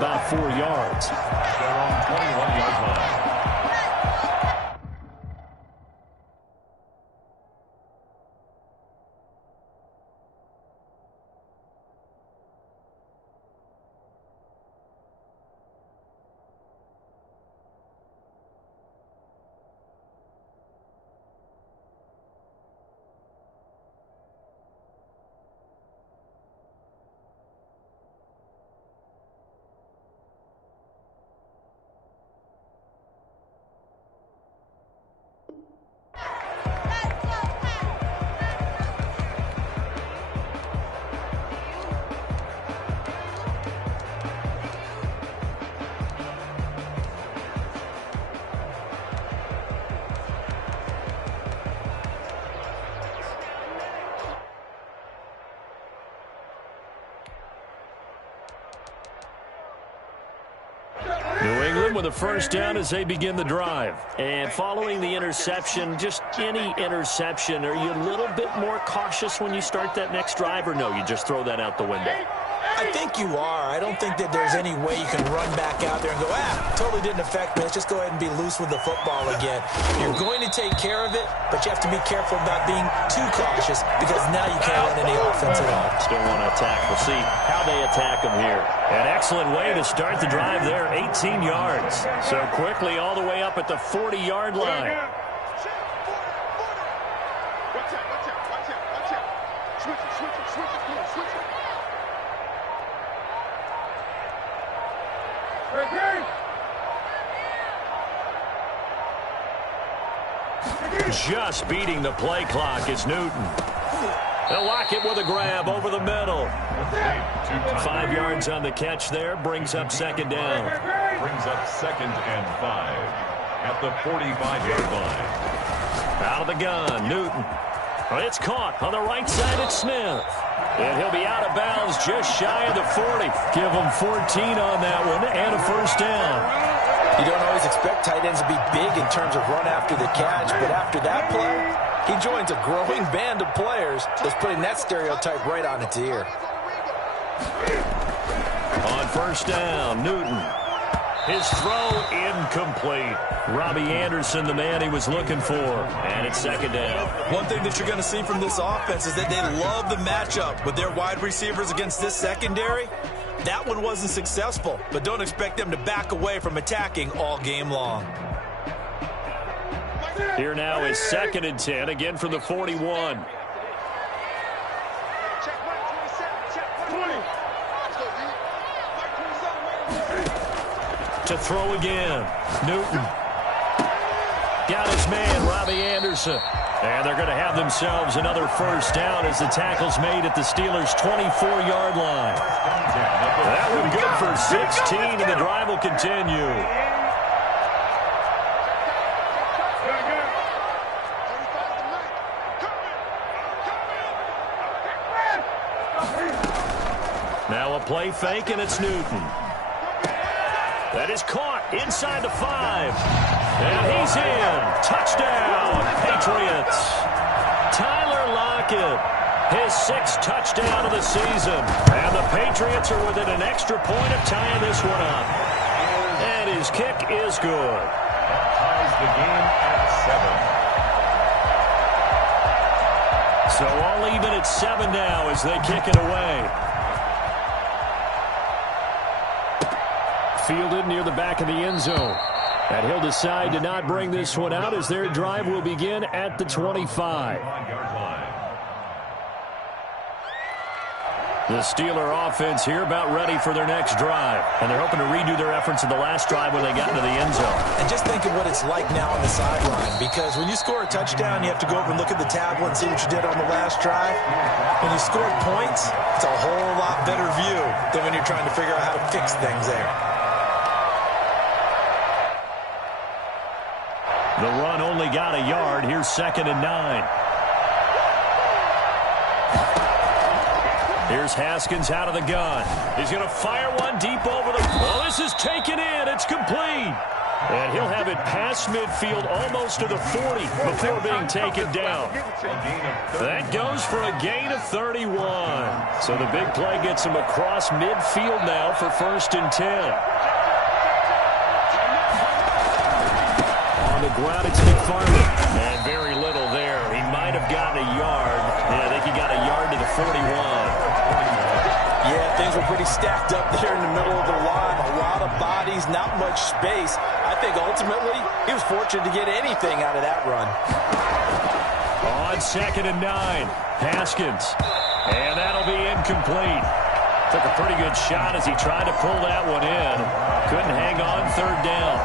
about 4 yards. They're on 21-yard line. New England with a first down as they begin the drive. And following the interception, just any interception, are you a little bit more cautious when you start that next drive, or no, you just throw that out the window? I think you are. I don't think that there's any way you can run back out there and go, totally didn't affect me. Let's just go ahead and be loose with the football again. You're going to take care of it, but you have to be careful about being too cautious because now you can't run any offense at all. Still want to attack. We'll see how they attack them here. An excellent way to start the drive there, 18 yards. So quickly all the way up at the 40-yard line. Just beating the play clock is Newton. They'll lock it with a grab over the middle. 5 yards on the catch there. Brings up second down. Brings up 2nd and 5 at the 45-yard line. Out of the gun, Newton. It's caught on the right side at Smith. And he'll be out of bounds just shy of the 40. Give him 14 on that one and a first down. You don't always expect tight ends to be big in terms of run after the catch, but after that play, he joins a growing band of players that's putting that stereotype right on its ear. On first down, Newton. His throw incomplete. Robbie Anderson, the man he was looking for. And it's second down. One thing that you're going to see from this offense is that they love the matchup with their wide receivers against this secondary. That one wasn't successful, but don't expect them to back away from attacking all game long. Here now is 2nd and 10, again from the 41. To throw again, Newton. Got his man, Robbie Anderson. And they're going to have themselves another first down as the tackle's made at the Steelers' 24-yard line. That one good for 16, and the drive will continue. Now a play fake, and it's Newton. That is caught inside the 5. And he's in. Touchdown, Patriots. Tyler Lockett, his 6th touchdown of the season. And the Patriots are within an extra point of tying this one up. And his kick is good. That ties the game at 7. So all even at 7 now as they kick it away. Fielded near the back of the end zone. And he'll decide to not bring this one out as their drive will begin at the 25. The Steeler offense here about ready for their next drive. And they're hoping to redo their efforts in the last drive when they got into the end zone. And just think of what it's like now on the sideline, because when you score a touchdown, you have to go over and look at the tablet and see what you did on the last drive. When you scored points, it's a whole lot better view than when you're trying to figure out how to fix things there. The run only got a yard. Here's 2nd and 9. Here's Haskins out of the gun. He's going to fire one deep over the... Oh, this is taken in. It's complete. And he'll have it past midfield almost to the 40 before being taken down. That goes for a gain of 31. So the big play gets him across midfield now for 1st and 10. On the ground, it's McFarland. And very little there. He might have gotten a yard. Yeah, I think he got a yard to the 41. Yeah, things were pretty stacked up there in the middle of the line. A lot of bodies, not much space. I think ultimately he was fortunate to get anything out of that run. On 2nd and 9, Haskins. And that'll be incomplete. Took a pretty good shot as he tried to pull that one in. Couldn't hang on 3rd down.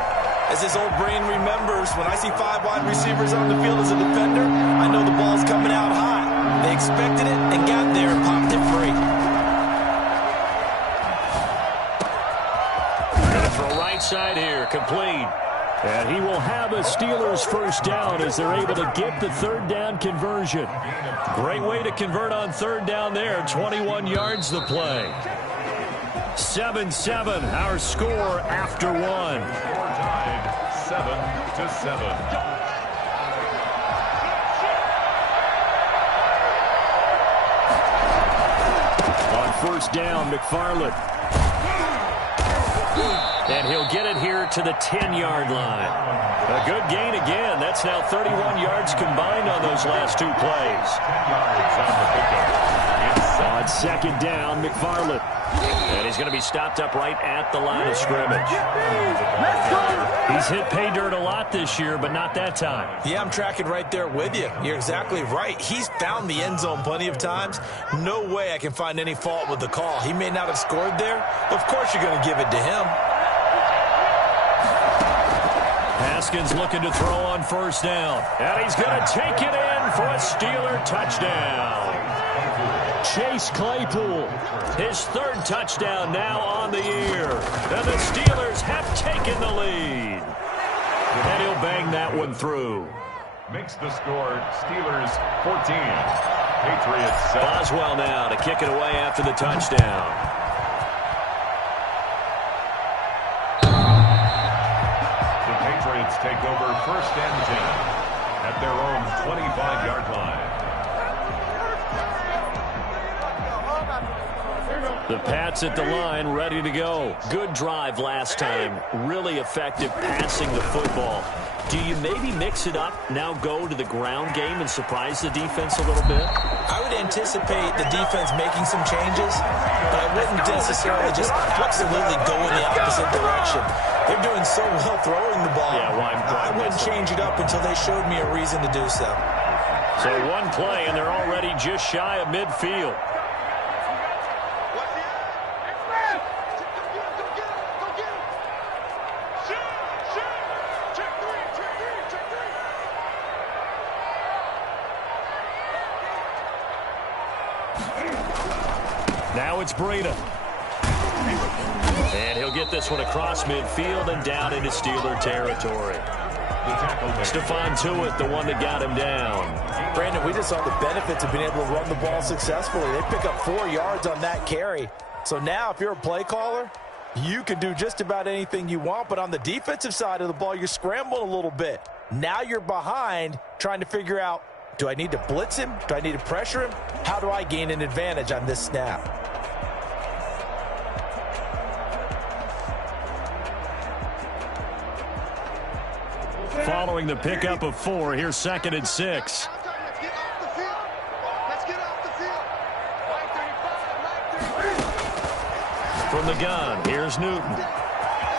As his old brain remembers, when I see 5 wide receivers on the field as a defender, I know the ball's coming out high. They expected it and got there and popped it free. Gonna throw right side here, complete. And he will have a Steelers 1st down as they're able to get the 3rd down conversion. Great way to convert on 3rd down there. 21 yards the play. 7-7, our score after 1. 7-7. On 1st down, McFarland. And he'll get it here to the 10-yard line. A good gain again. That's now 31 yards combined on those last 2 plays. On 2nd down, McFarland. And he's going to be stopped up right at the line of scrimmage. He's hit pay dirt a lot this year, but not that time. Yeah, I'm tracking right there with you. You're exactly right. He's found the end zone plenty of times. No way I can find any fault with the call. He may not have scored there, but of course you're going to give it to him. Haskins looking to throw on 1st down. And he's going to take it in for a Steeler touchdown. Chase Claypool, his 3rd touchdown now on the year. And the Steelers have taken the lead. And he'll bang that one through. Makes the score Steelers 14. Patriots 7. Boswell now to kick it away after the touchdown. The Patriots take over 1st and 10 at their own 25-yard line. The Pats at the line, ready to go. Good drive last time. Really effective passing the football. Do you maybe mix it up, now go to the ground game and surprise the defense a little bit? I would anticipate the defense making some changes, but I wouldn't necessarily just absolutely go in the opposite direction. They're doing so well throwing the ball. Yeah, why I wouldn't change it up until they showed me a reason to do so. So 1 play, and they're already just shy of midfield. Now it's Breida. And he'll get this one across midfield and down into Steeler territory. Stephon Tuitt, the one that got him down. Brandon, we just saw the benefits of being able to run the ball successfully. They pick up 4 yards on that carry. So now if you're a play caller, you can do just about anything you want. But on the defensive side of the ball, you're scrambling a little bit. Now you're behind trying to figure out, do I need to blitz him? Do I need to pressure him? How do I gain an advantage on this snap? Following the pickup of 4, here's 2nd and 6. From the gun, here's Newton.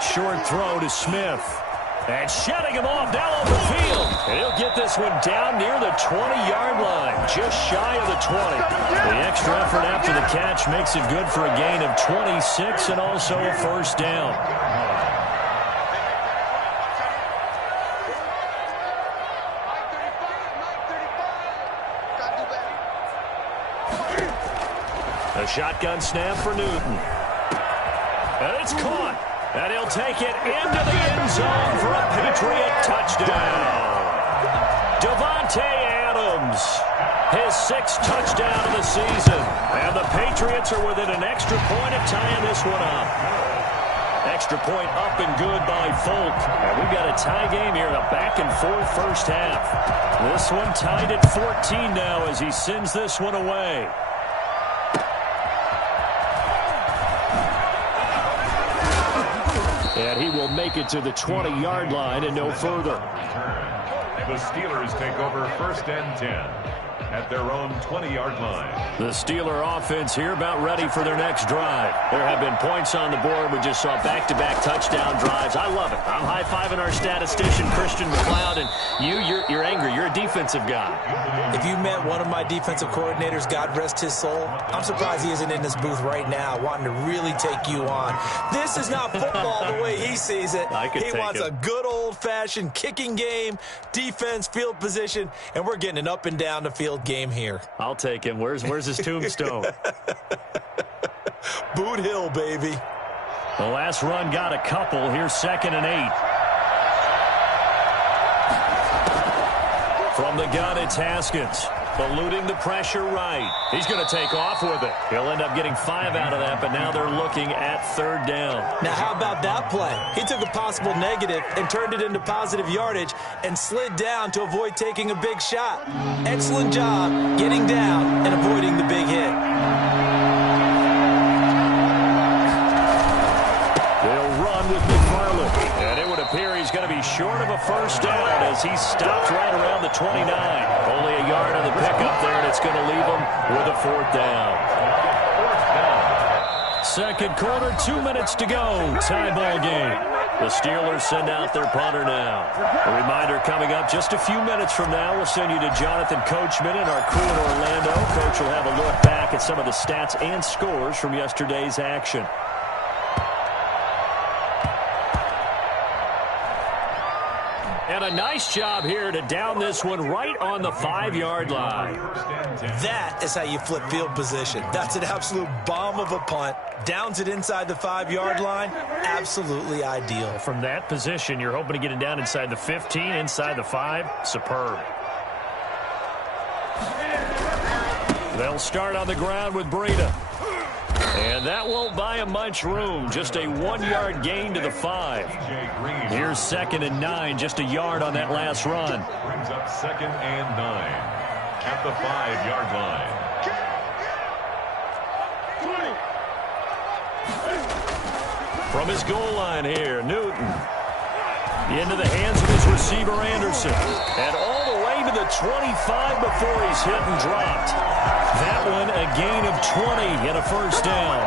Short throw to Smith. And shutting him off down on the field. And he'll get this one down near the 20-yard line, just shy of the 20. The extra effort after the catch makes it good for a gain of 26 and also a 1st down. A shotgun snap for Newton. And it's caught. And he'll take it into the end zone for a Patriot touchdown. Davante Adams, his 6th touchdown of the season. And the Patriots are within an extra point of tying this one up. extra point up and good by Folk. And we've got a tie game here in a back-and-forth first half. This one tied at 14 now as he sends this one away. And he will make it to the 20-yard line and no further. The Steelers take over 1st and 10 at their own 20-yard line. The Steeler offense here about ready for their next drive. There have been points on the board. We just saw back-to-back touchdown drives. I love it. I'm high-fiving our statistician, Christian McLeod, and you're angry. You're a defensive guy. If you met one of my defensive coordinators, God rest his soul, I'm surprised he isn't in this booth right now wanting to really take you on. This is not football the way he sees it. He wants a good old-fashioned kicking game, defense, field position, and we're getting an up and down the field game here. I'll take him. Where's his tombstone? Boot Hill, baby. The last run got a couple. Here's 2nd and 8. From the gun, it's Haskins. Eluding the pressure right. He's going to take off with it. He'll end up getting 5 out of that, but now they're looking at 3rd down. Now, how about that play? He took a possible negative and turned it into positive yardage and slid down to avoid taking a big shot. Excellent job getting down and avoiding the big hit. They'll run with McFarland. And it would appear he's going to be short of a first down as he stopped right around the 29. Only a yard on the pickup there, and it's going to leave him with a 4th down. 2nd quarter, 2 minutes to go. Tie ball game. The Steelers send out their punter now. A reminder coming up just a few minutes from now. We'll send you to Jonathan Coachman and our crew in Orlando. Coach will have a look back at some of the stats and scores from yesterday's action. And a nice job here to down this one right on the 5-yard line. That is how you flip field position. That's an absolute bomb of a punt. Downs it inside the 5-yard line. Absolutely ideal. From that position, you're hoping to get it down inside the 15, inside the 5. Superb. They'll start on the ground with Breida. And that won't buy him much room. Just a 1-yard gain to the 5. Here's 2nd and 9. Just a yard on that last run. Brings up 2nd and 9 at the 5-yard line. From his goal line here, Newton. Into the hands of his receiver, Anderson. And all the way to the 25 before he's hit and dropped. That one, a gain of 20 and a first down.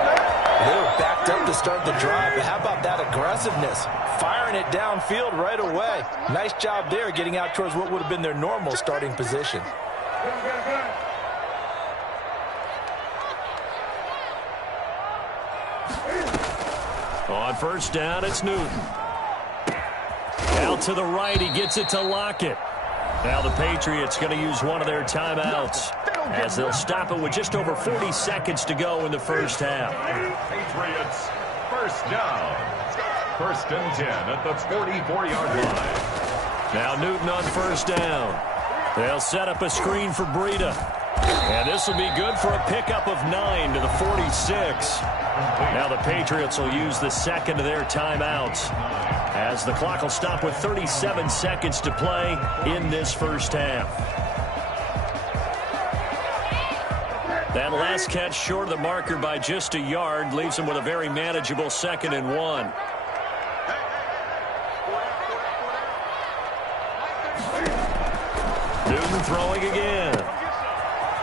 They were backed up to start the drive, but how about that aggressiveness? Firing it downfield right away. Nice job there getting out towards what would have been their normal starting position. On first down, it's Newton. Out to the right, he gets it to Lockett. Now the Patriots going to use one of their timeouts as they'll stop it with just over 40 seconds to go in the first half. Patriots, first down. 1st and 10 at the 44-yard line. Now Newton on first down. They'll set up a screen for Breida. And this will be good for a pickup of 9 to the 46. Now the Patriots will use the 2nd of their timeouts as the clock will stop with 37 seconds to play in this first half. That last catch short of the marker by just a yard leaves him with a very manageable 2nd and 1. Newton throwing again.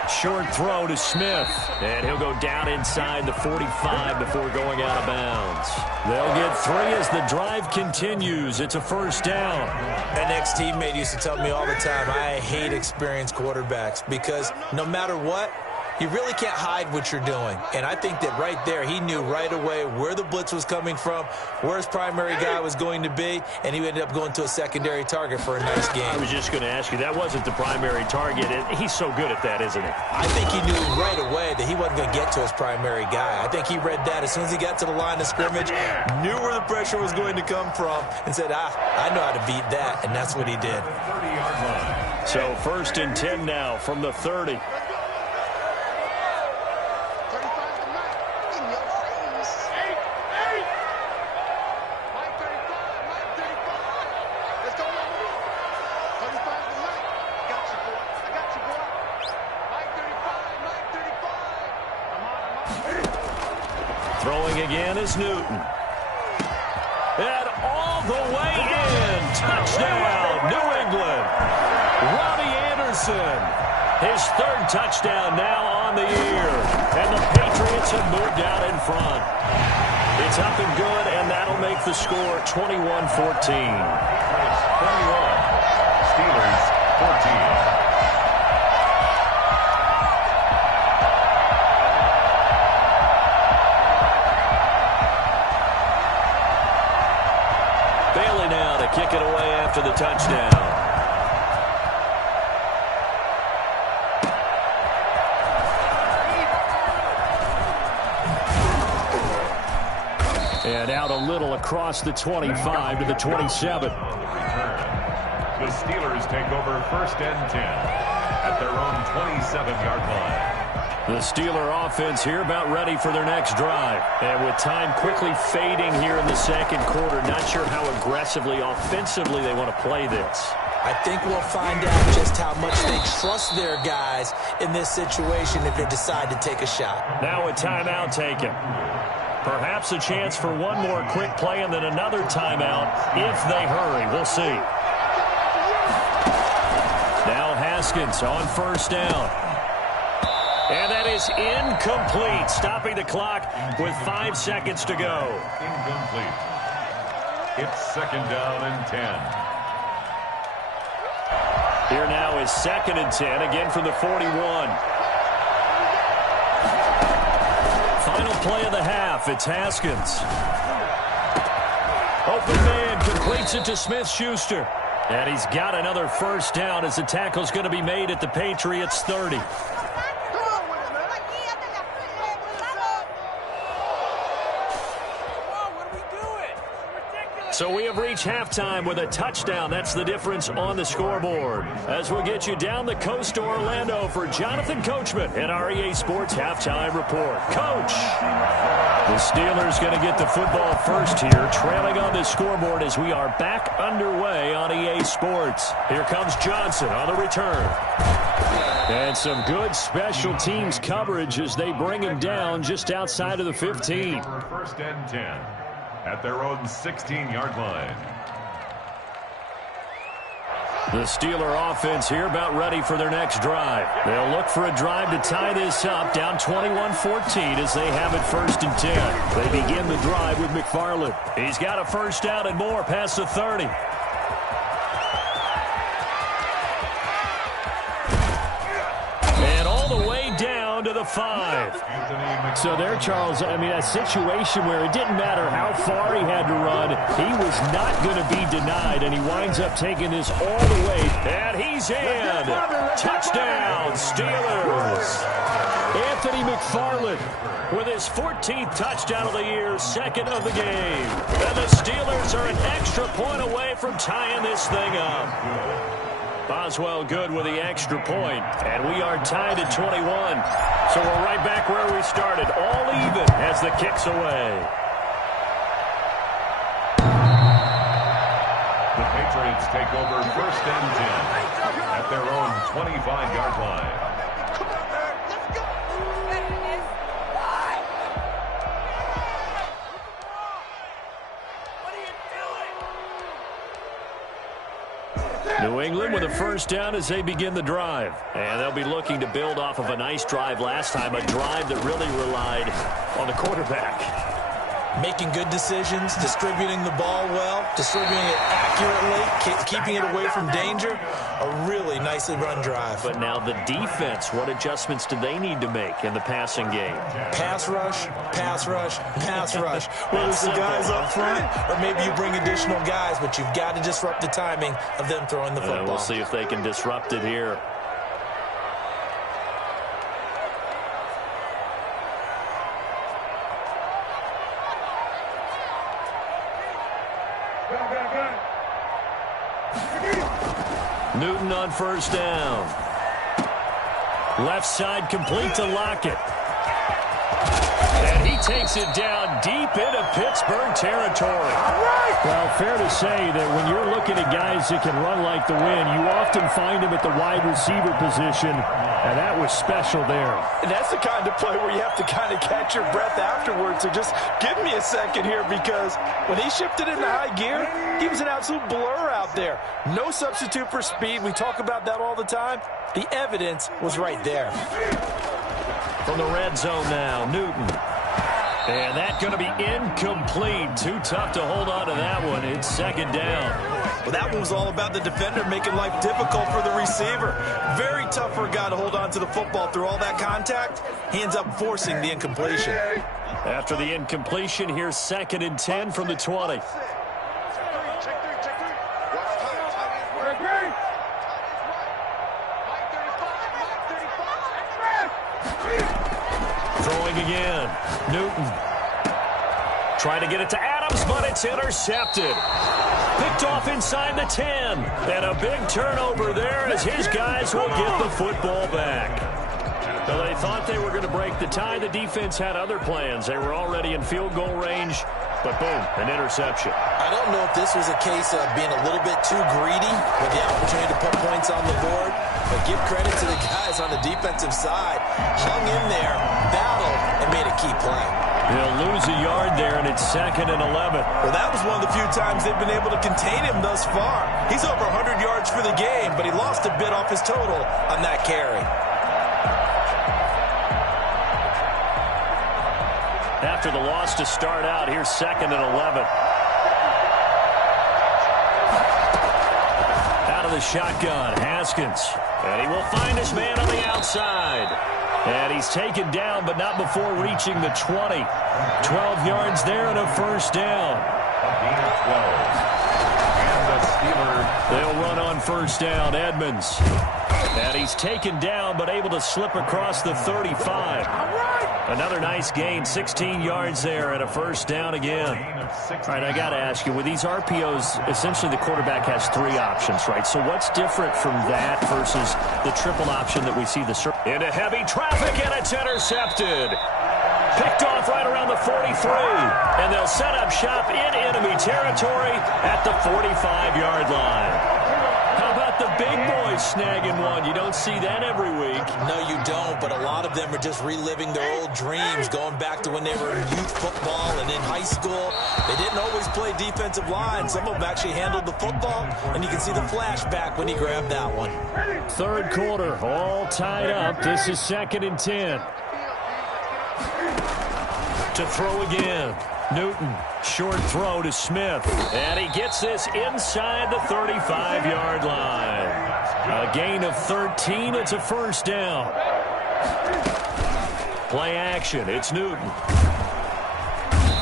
Short throw to Smith. And he'll go down inside the 45 before going out of bounds. They'll get 3 as the drive continues. It's a first down. An ex-teammate used to tell me all the time, I hate experienced quarterbacks because no matter what, you really can't hide what you're doing. And I think that right there, he knew right away where the blitz was coming from, where his primary guy was going to be, and he ended up going to a secondary target for a nice game. I was just going to ask you, that wasn't the primary target. He's so good at that, isn't he? I think he knew right away that he wasn't going to get to his primary guy. I think he read that as soon as he got to the line of scrimmage, knew where the pressure was going to come from, and said, I know how to beat that, and that's what he did. So 1st and 10 now from the 30. again is Newton. And all the way in. Touchdown, New England. Robbie Anderson. His third touchdown now on the year. And the Patriots have moved out in front. It's up and good, and that'll make the score 21-14. 21. Steelers 14. Bailey now to kick it away after the touchdown. And out a little across the 25 to the 27. The Steelers take over first and 10 at their own 27-yard line. The Steeler offense here about ready for their next drive. And with time quickly fading here in the second quarter, not sure how aggressively, offensively they want to play this. I think we'll find out just how much they trust their guys in this situation if they decide to take a shot. Now a timeout taken. Perhaps a chance for one more quick play and then another timeout if they hurry. We'll see. Now Haskins on first down. And that is incomplete, stopping the clock with 5 seconds to go. Incomplete. It's second down and 10. Here now is second and 10, again from the 41. Final play of the half, it's Haskins. Open man completes it to Smith-Schuster. And he's got another first down as the tackle's going to be made at the Patriots' 30. So we have reached halftime with a touchdown. That's the difference on the scoreboard. As we'll get you down the coast to Orlando for Jonathan Coachman at our EA Sports Halftime Report. Coach! The Steelers going to get the football first here, trailing on the scoreboard as we are back underway on EA Sports. Here comes Johnson on the return. And some good special teams coverage as they bring him down just outside of the 15. First and 10 at their own 16-yard line. The Steeler offense here about ready for their next drive. They'll look for a drive to tie this up, down 21-14 as they have it first and 10. They begin the drive with McFarland. He's got a first down and more past the 30. And all the way down to the 5. So there, Charles, I mean, a situation where it didn't matter how far he had to run, he was not going to be denied, and he winds up taking this all the way. And he's in. Touchdown, Steelers. Anthony McFarland with his 14th touchdown of the year, second of the game. And the Steelers are an extra point away from tying this thing up. Boswell good with the extra point, and we are tied at 21. So we're right back where we started, all even as the kick's away. The Patriots take over first and 10 at their own 25-yard line. New England with a first down as they begin the drive. And they'll be looking to build off of a nice drive last time, a drive that really relied on the quarterback. Making good decisions, distributing the ball well, distributing it accurately, keeping it away from danger. A really nicely run drive. But now the defense, what adjustments do they need to make in the passing game? Pass rush, pass rush, pass rush. Whether it's the guys up front or maybe you bring additional guys, but you've got to disrupt the timing of them throwing the football. We'll see if they can disrupt it here. Newton on first down. Left side complete to Lockett. And he he takes it down deep into Pittsburgh territory. Well, fair to say that when you're looking at guys that can run like the wind, you often find them at the wide receiver position, and that was special there. And that's the kind of play where you have to kind of catch your breath afterwards. So just give me a second here, because when he shifted into high gear, he was an absolute blur out there. No substitute for speed. We talk about that all the time. The evidence was right there. From the red zone now, Newton. And that's going to be incomplete. Too tough to hold on to that one. It's second down. Well, that one was all about the defender making life difficult for the receiver. Very tough for a guy to hold on to the football through all that contact. He ends up forcing the incompletion. After the incompletion, here's 2nd and 10 from the 20. Throwing again. Newton. Trying to get it to Adams, but it's intercepted. Picked off inside the 10. And a big turnover there as his guys will get the football back. Well, they thought they were going to break the tie. The defense had other plans. They were already in field goal range. But boom, an interception. I don't know if this was a case of being a little bit too greedy with the opportunity to put points on the board. But give credit to the guys on the defensive side. Hung in there, battled, and made a key play. He'll lose a yard there, and it's 2nd and 11. Well, that was one of the few times they've been able to contain him thus far. He's over 100 yards for the game, but he lost a bit off his total on that carry. After the loss to start out, here's 2nd and 11. Out of the shotgun, Haskins. And he will find his man on the outside. And he's taken down, but not before reaching the 20. 12 yards there and a first down. They'll run on first down, Edmonds. And he's taken down, but able to slip across the 35. Another nice gain, 16 yards there and a first down again. All right, I got to ask you, with these RPOs, essentially the quarterback has 3 options, right? So what's different from that versus the triple option that we see into heavy traffic, and it's intercepted. Picked off right around the 43. And they'll set up shop in enemy territory at the 45-yard line. How about the big boys snagging one? You don't see that every week. No, you don't, but a lot of them are just reliving their old dreams, going back to when they were in youth football and in high school. They didn't always play defensive line. Some of them actually handled the football, and you can see the flashback when he grabbed that one. Third quarter, all tied up. This is 2nd and 10. To throw again. Newton, short throw to Smith. And he gets this inside the 35-yard line. A gain of 13. It's a first down. Play action. It's Newton.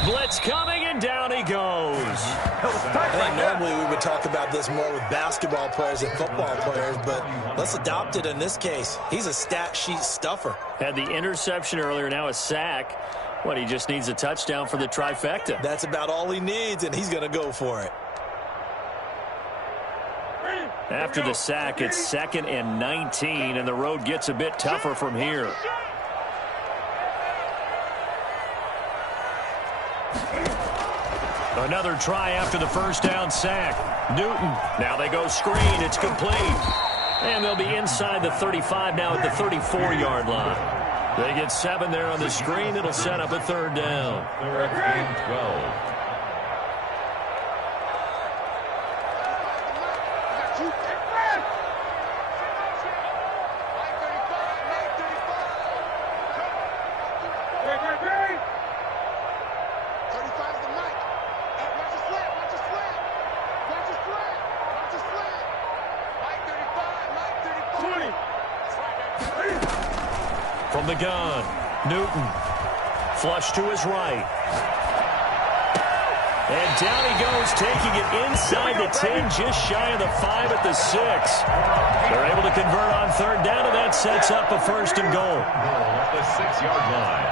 Blitz coming, and down he goes. I think normally we would talk about this more with basketball players and football players, but let's adopt it in this case. He's a stat sheet stuffer. Had the interception earlier, now a sack. What, he just needs a touchdown for the trifecta. That's about all he needs, and he's going to go for it. After the sack, it's 2nd and 19, and the road gets a bit tougher from here. Another try after the first down sack. Newton, now they go screen. It's complete. And they'll be inside the 35 now at the 34-yard line. They get 7 there on the screen. It'll set up a third down. 3rd and 12. From the gun, Newton, flush to his right. And down he goes, taking it inside the 10, just shy of the 5 at the 6. They're able to convert on third down, and that sets up a first and goal. At the 6-yard line.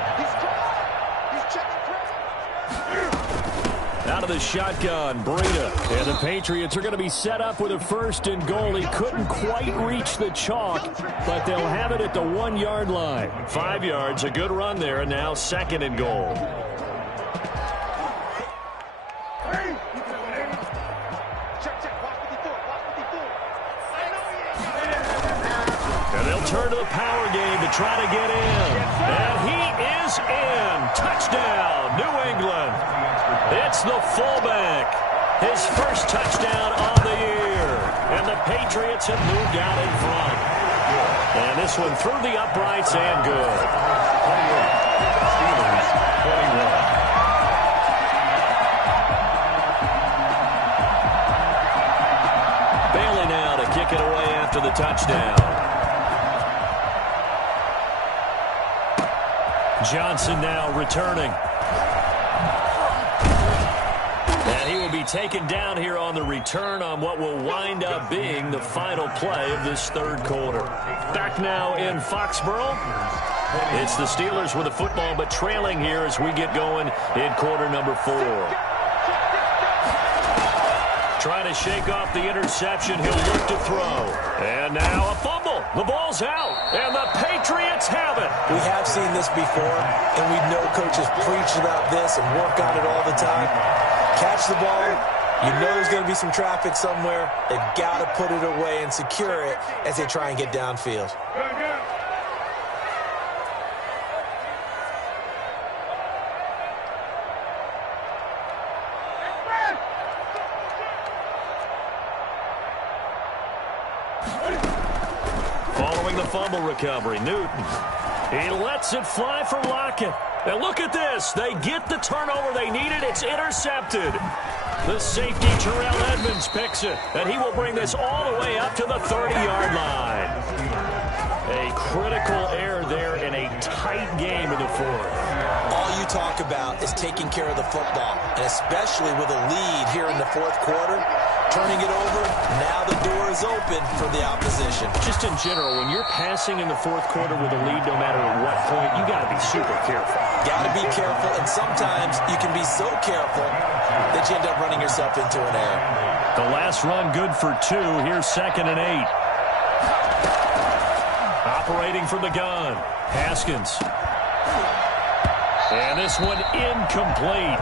Out out of the shotgun. Breida. And the Patriots are going to be set up with a 1st and goal. He couldn't quite reach the chalk, but they'll have it at the 1-yard line. 5 yards, a good run there, and now 2nd and goal. And they'll turn to the power game to try to get in. And he is in. Touchdown, New England. It's the fullback. His first touchdown on the year. And the Patriots have moved out in front. And this one through the uprights and good. Steelers 21. Bailey now to kick it away after the touchdown. Johnson now returning. And he will be taken down here on the return on what will wind up being the final play of this 3rd quarter. Back now in Foxborough. It's the Steelers with the football, but trailing here as we get going in quarter number 4. Trying to shake off the interception. He'll look to throw. And now a fumble. The ball's out. And the Patriots have it. We have seen this before, and we know coaches preach about this and work on it all the time. Catch the ball. You know there's going to be some traffic somewhere. They've got to put it away and secure it as they try and get downfield. Following the fumble recovery, Newton. He lets it fly for Lockett. And look at this. They get the turnover they needed. It's intercepted. The safety, Terrell Edmonds, picks it. And he will bring this all the way up to the 30-yard line. A critical error there in a tight game in the 4th. All you talk about is taking care of the football, and especially with a lead here in the 4th quarter. Turning it over, now the door is open for the opposition. Just in general, when you're passing in the 4th quarter with a lead, no matter at what point, you got to be super careful. Got to be careful, and sometimes you can be so careful that you end up running yourself into an error. The last run good for 2. Here's 2nd and 8. Operating from the gun, Haskins. And this one incomplete.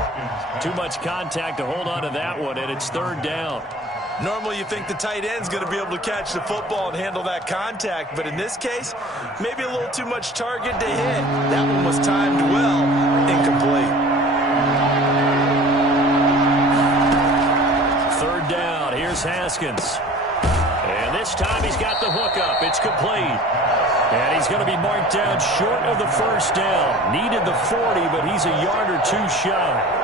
Too much contact to hold on to that one, and it's 3rd down. Normally you think the tight end's going to be able to catch the football and handle that contact, but in this case, maybe a little too much target to hit. That one was timed well, incomplete. 3rd down, here's Haskins. And this time he's got the hookup. It's complete. And he's going to be marked down short of the 1st down. Needed the 40, but he's a yard or 2 shy.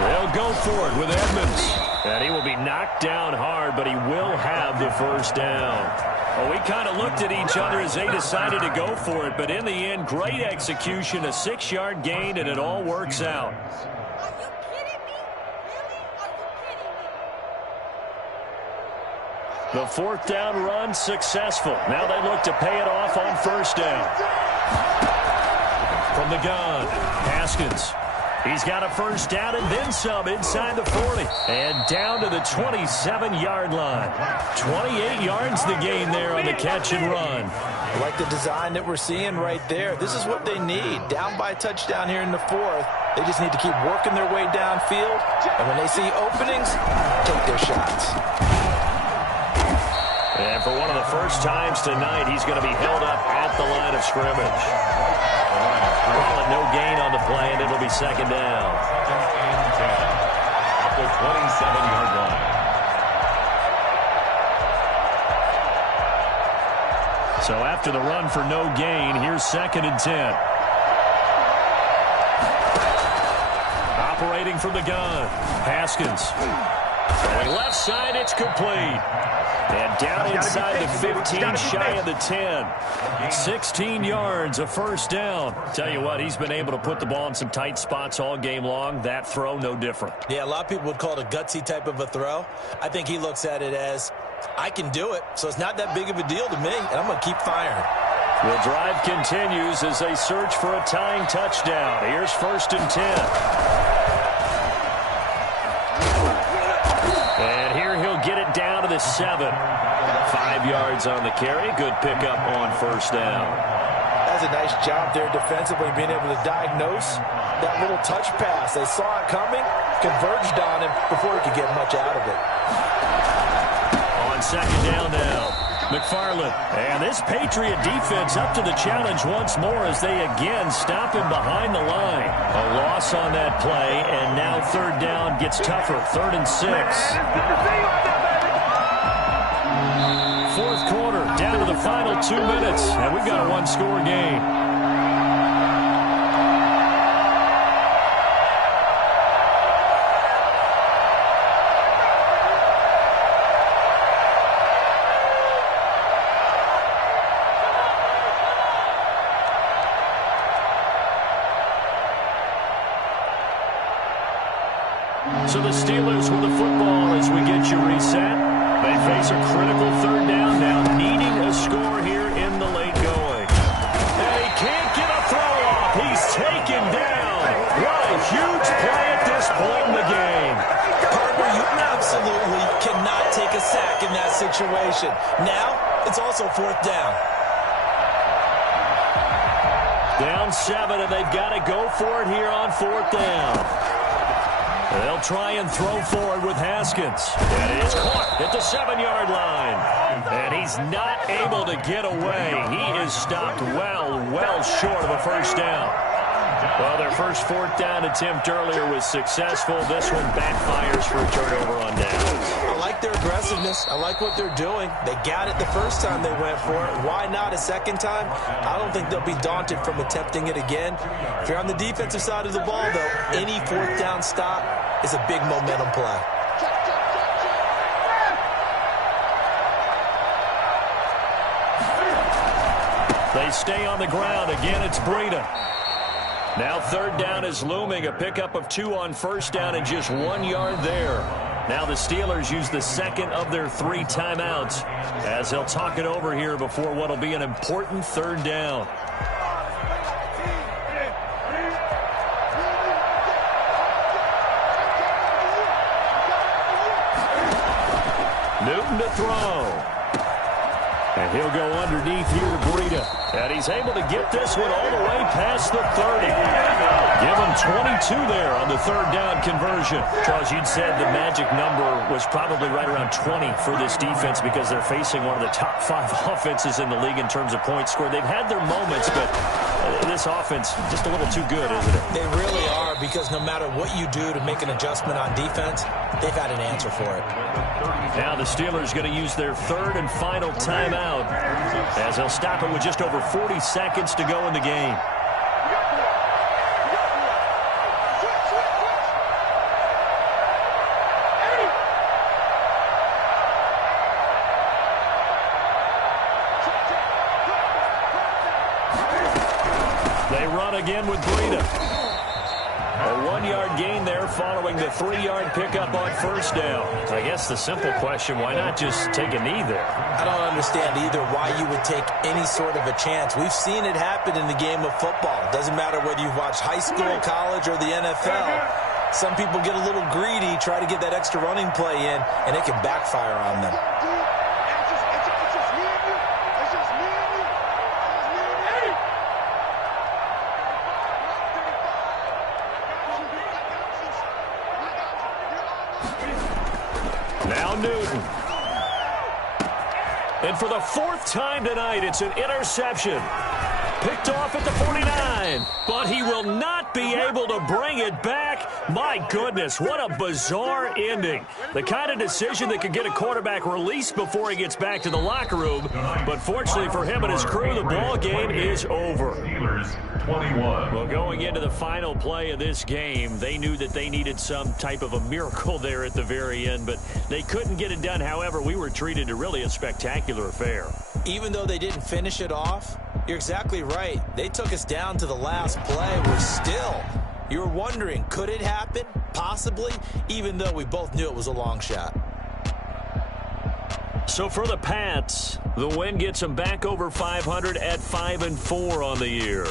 They'll go for it with Edmonds. And he will be knocked down hard, but he will have the 1st down. Well, we kind of looked at each other as they decided to go for it, but in the end, great execution, a 6-yard gain, and it all works out. The 4th down run successful. Now they look to pay it off on 1st down. From the gun, Haskins. He's got a 1st down and then some inside the 40. And down to the 27-yard line. 28 yards the gain there on the catch and run. I like the design that we're seeing right there. This is what they need. Down by a touchdown here in the 4th. They just need to keep working their way downfield. And when they see openings, take their shots. And for one of the first times tonight, he's going to be held up at the line of scrimmage. No gain on the play, and it'll be 2nd down. At the 27-yard line. So after the run for no gain, here's 2nd and 10. Operating from the gun, Haskins. Going left side, it's complete. And down inside the 15, shy of the 10. 16 yards, a 1st down. Tell you what, he's been able to put the ball in some tight spots all game long. That throw, no different. Yeah, a lot of people would call it a gutsy type of a throw. I think he looks at it as, I can do it, so it's not that big of a deal to me, and I'm going to keep firing. The drive continues as they search for a tying touchdown. Here's 1st and 10. And here he'll get it down to the 7. 5 yards on the carry. Good pickup on 1st down. That's a nice job there defensively, being able to diagnose that little touch pass. They saw it coming, converged on him before he could get much out of it. On 2nd down now, McFarland. And this Patriot defense up to the challenge once more as they again stop him behind the line. A loss on that play, and now 3rd down gets tougher. 3rd and 6. 4th quarter, down to the final 2 minutes, and we've got a 1-score game. So the Steelers with the football as we get you reset. They face a critical 3rd down now, needing a score here in the late going. And he can't get a throw off. He's taken down. What a huge play at this point in the game. Partner, you absolutely cannot take a sack in that situation. Now, it's also 4th down. Down 7, and they've got to go for it here on 4th down. They'll try and throw forward with Haskins. And it is caught at the 7-yard line. And he's not able to get away. He is stopped well short of a 1st down. Well, their first 4th down attempt earlier was successful. This one backfires for a turnover on downs. I like their aggressiveness. I like what they're doing. They got it the first time they went for it. Why not a second time? I don't think they'll be daunted from attempting it again. If you're on the defensive side of the ball, though, any 4th down stop is a big momentum play. They stay on the ground. Again, it's Breida. Now 3rd down is looming. A pickup of 2 on 1st down and just 1 yard there. Now the Steelers use the 2nd of their 3 timeouts as they'll talk it over here before what will be an important 3rd down. Newton to throw. And he'll go underneath here to Breida. And he's able to get this one all the way past the 30. Give him 22 there on the 3rd down conversion. Charles, you'd said the magic number was probably right around 20 for this defense because they're facing one of the top 5 offenses in the league in terms of points scored. They've had their moments, but this offense just a little too good, isn't it? They really are, because no matter what you do to make an adjustment on defense, they've had an answer for it. Now the Steelers going to use their 3rd and final timeout as they'll stop it with just over 40 seconds to go in the game. They run again with Breida. A 1-yard gain there following the 3-yard pickup on 1st down. I guess the simple question, why not just take a knee there? I don't understand either why you would take any sort of a chance. We've seen it happen in the game of football. It doesn't matter whether you've watched high school, college, or the NFL. Some people get a little greedy, try to get that extra running play in, and it can backfire on them. Now Newton. And for the 4th time tonight, it's an interception. Picked off at the 49, but he will not be able to bring it back. My goodness, what a bizarre ending. The kind of decision that could get a quarterback released before he gets back to the locker room. But fortunately for him and his crew, the ball game is over. 21. Well, going into the final play of this game, they knew that they needed some type of a miracle there at the very end, but they couldn't get it done. However, we were treated to really a spectacular affair. Even though they didn't finish it off, you're exactly right. They took us down to the last play. We're still, you were wondering, could it happen? Possibly, even though we both knew it was a long shot. So for the Pats, the win gets them back over 500 at 5-4 on the year.